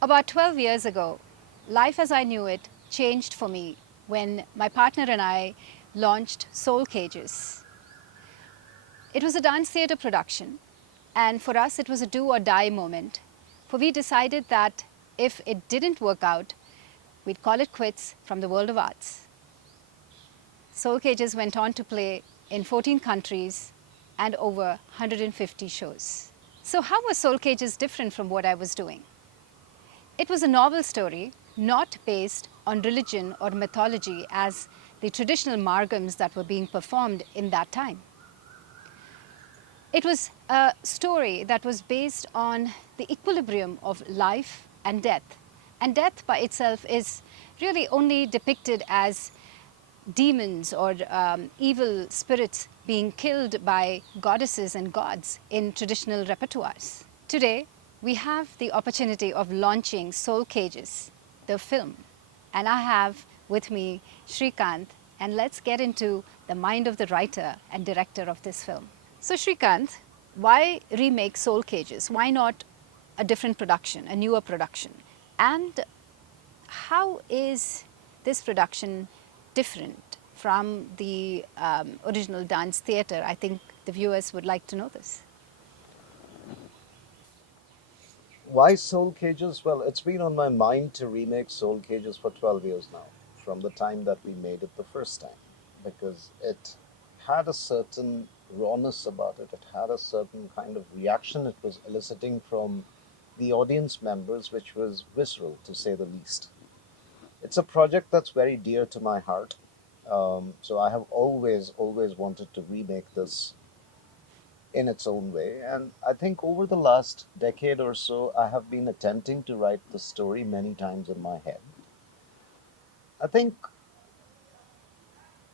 About 12 years ago, life as I knew it changed for me when my partner and I launched Soul Cages. It was a dance theatre production, and for us it was a do or die moment, for we decided that if it didn't work out, we'd call it quits from the world of arts. Soul Cages went on to play in 14 countries and over 150 shows. So how was Soul Cages different from what I was doing? It was a novel story, not based on religion or mythology as the traditional margams that were being performed in that time. It was a story that was based on the equilibrium of life and death. And death by itself is really only depicted as demons or evil spirits being killed by goddesses and gods in traditional repertoires. Today, we have the opportunity of launching Soul Cages, the film. And I have with me Srikanth, and let's get into the mind of the writer and director of this film. So Srikanth, why remake Soul Cages? Why not a different production, a newer production? And how is this production different from the original dance theatre? I think the viewers would like to know this. Why Soul Cages? Well, it's been on my mind to remake Soul Cages for 12 years now, from the time that we made it the first time, because it had a certain rawness about it. It had a certain kind of reaction it was eliciting from the audience members, which was visceral, to say the least. It's a project that's very dear to my heart. So I have always wanted to remake this in its own way. And I think over the last decade or so, I have been attempting to write the story many times in my head. I think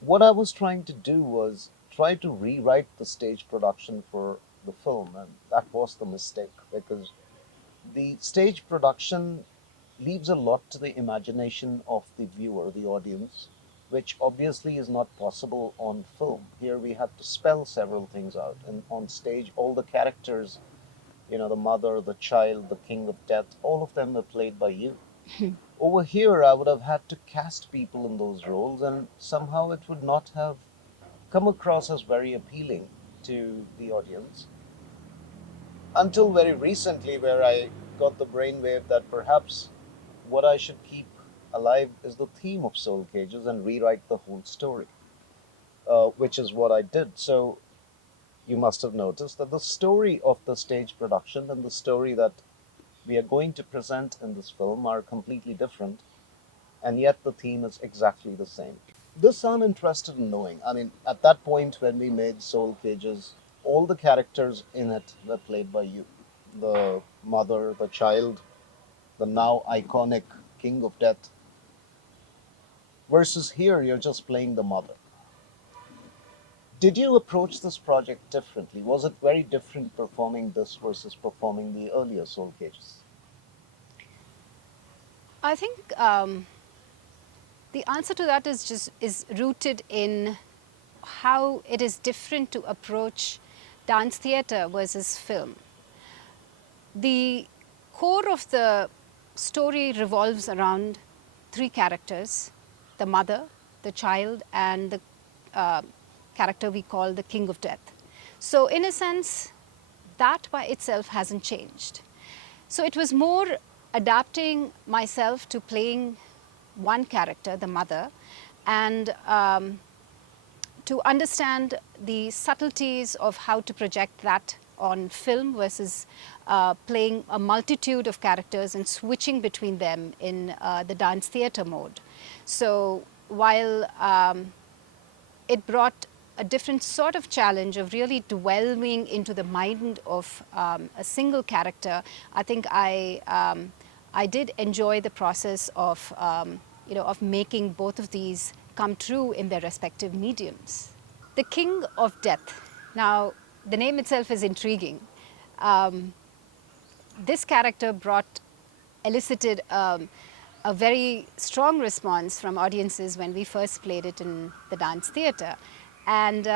what I was trying to do was try to rewrite the stage production for the film, and that was the mistake because the stage production leaves a lot to the imagination of the viewer, the audience, which obviously is not possible on film. Here we have to spell several things out, and on stage, all the characters, the mother, the child, the king of death, all of them were played by you. Over here, I would have had to cast people in those roles, and somehow it would not have come across as very appealing to the audience until very recently, where I got the brainwave that perhaps what I should keep alive is the theme of Soul Cages and rewrite the whole story, which is what I did. So you must have noticed that the story of the stage production and the story that we are going to present in this film are completely different, and yet the theme is exactly the same. This I'm interested in knowing. I mean, at that point when we made Soul Cages, all the characters in it were played by you. The mother, the child, the now iconic King of Death, versus here you're just playing the mother. Did you approach this project differently? Was it very different performing this versus performing the earlier Soul Cages? I think the answer to that is rooted in how it is different to approach dance theatre versus film. The core of the story revolves around three characters: the mother, the child, and the character we call the King of Death. So in a sense, that by itself hasn't changed. So it was more adapting myself to playing one character, the mother, and to understand the subtleties of how to project that on film versus playing a multitude of characters and switching between them in the dance theatre mode. So while it brought a different sort of challenge of really delving into the mind of a single character, I think I did enjoy the process of of making both of these come true in their respective mediums. The King of Death. Now, the name itself is intriguing. This character elicited a very strong response from audiences when we first played it in the dance theatre. And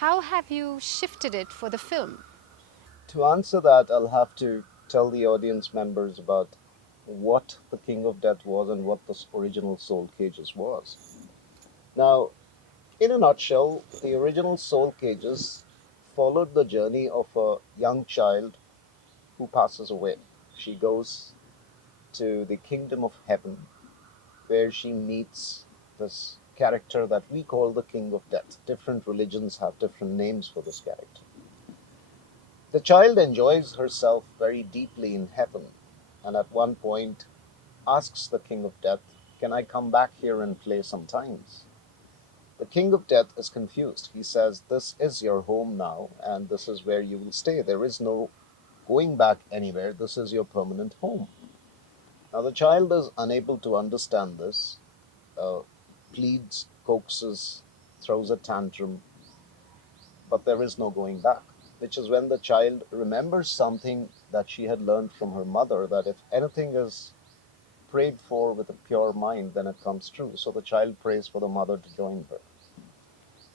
how have you shifted it for the film? To answer that, I'll have to tell the audience members about what the King of Death was and what the original Soul Cages was. Now, in a nutshell, the original Soul Cages followed the journey of a young child who passes away. She goes to the kingdom of heaven where she meets this character that we call the King of Death. Different religions have different names for this character. The child enjoys herself very deeply in heaven and at one point asks the King of Death, "Can I come back here and play sometimes?" The King of Death is confused. He says, "This is your home now, and this is where you will stay. There is no going back anywhere. This is your permanent home." Now, the child is unable to understand this, uh, pleads, coaxes, throws a tantrum, but there is no going back. Which is when the child remembers something that she had learned from her mother, that if anything is prayed for with a pure mind, then it comes true. So the child prays for the mother to join her.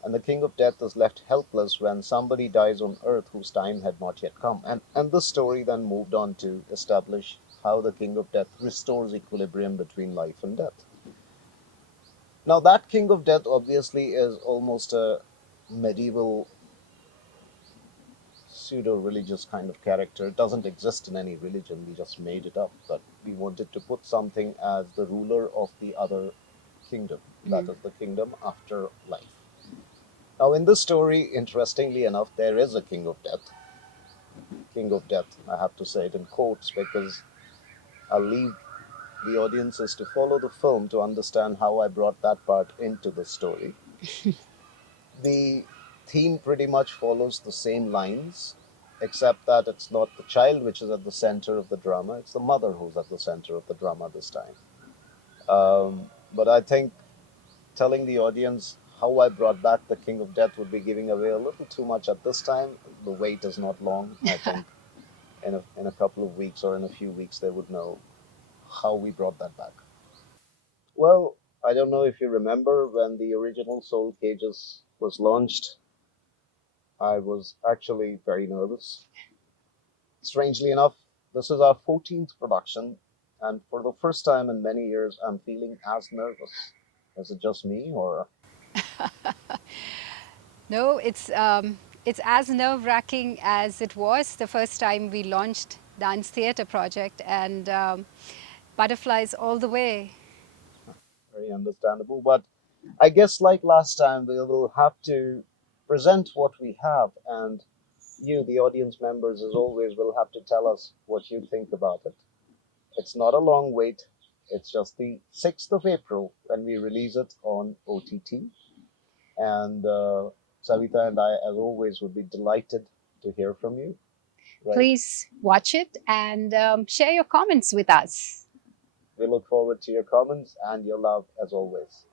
And the King of Death is left helpless when somebody dies on earth whose time had not yet come. And the story then moved on to establish how the King of Death restores equilibrium between life and death. Now, that King of Death obviously is almost a medieval pseudo religious kind of character. It doesn't exist in any religion, we just made it up. But we wanted to put something as the ruler of the other kingdom, that is, the kingdom after life. Now, in this story, interestingly enough, there is a King of Death. King of Death, I have to say it in quotes because I'll leave the audiences to follow the film to understand how I brought that part into the story. The theme pretty much follows the same lines, except that it's not the child which is at the center of the drama, it's the mother who's at the center of the drama this time. But I think telling the audience how I brought back the King of Death would be giving away a little too much at this time. The wait is not long. I think in a couple of weeks or in a few weeks they would know how we brought that back. Well, I don't know if you remember when the original Soul Cages was launched. I was actually very nervous. Strangely enough, this is our 14th production, and for the first time in many years, I'm feeling as nervous. Is it just me, or No, it's as nerve-wracking as it was the first time we launched Dance Theatre Project, and butterflies all the way. very understandable? But I guess, like last time, we will have to present what we have, and you, the audience members, as always, will have to tell us what you think about it. It's not a long wait. It's just the 6th of April when we release it on OTT. And Savita and I, as always, would be delighted to hear from you, right? Please watch it and share your comments with us. We look forward to your comments and your love as always.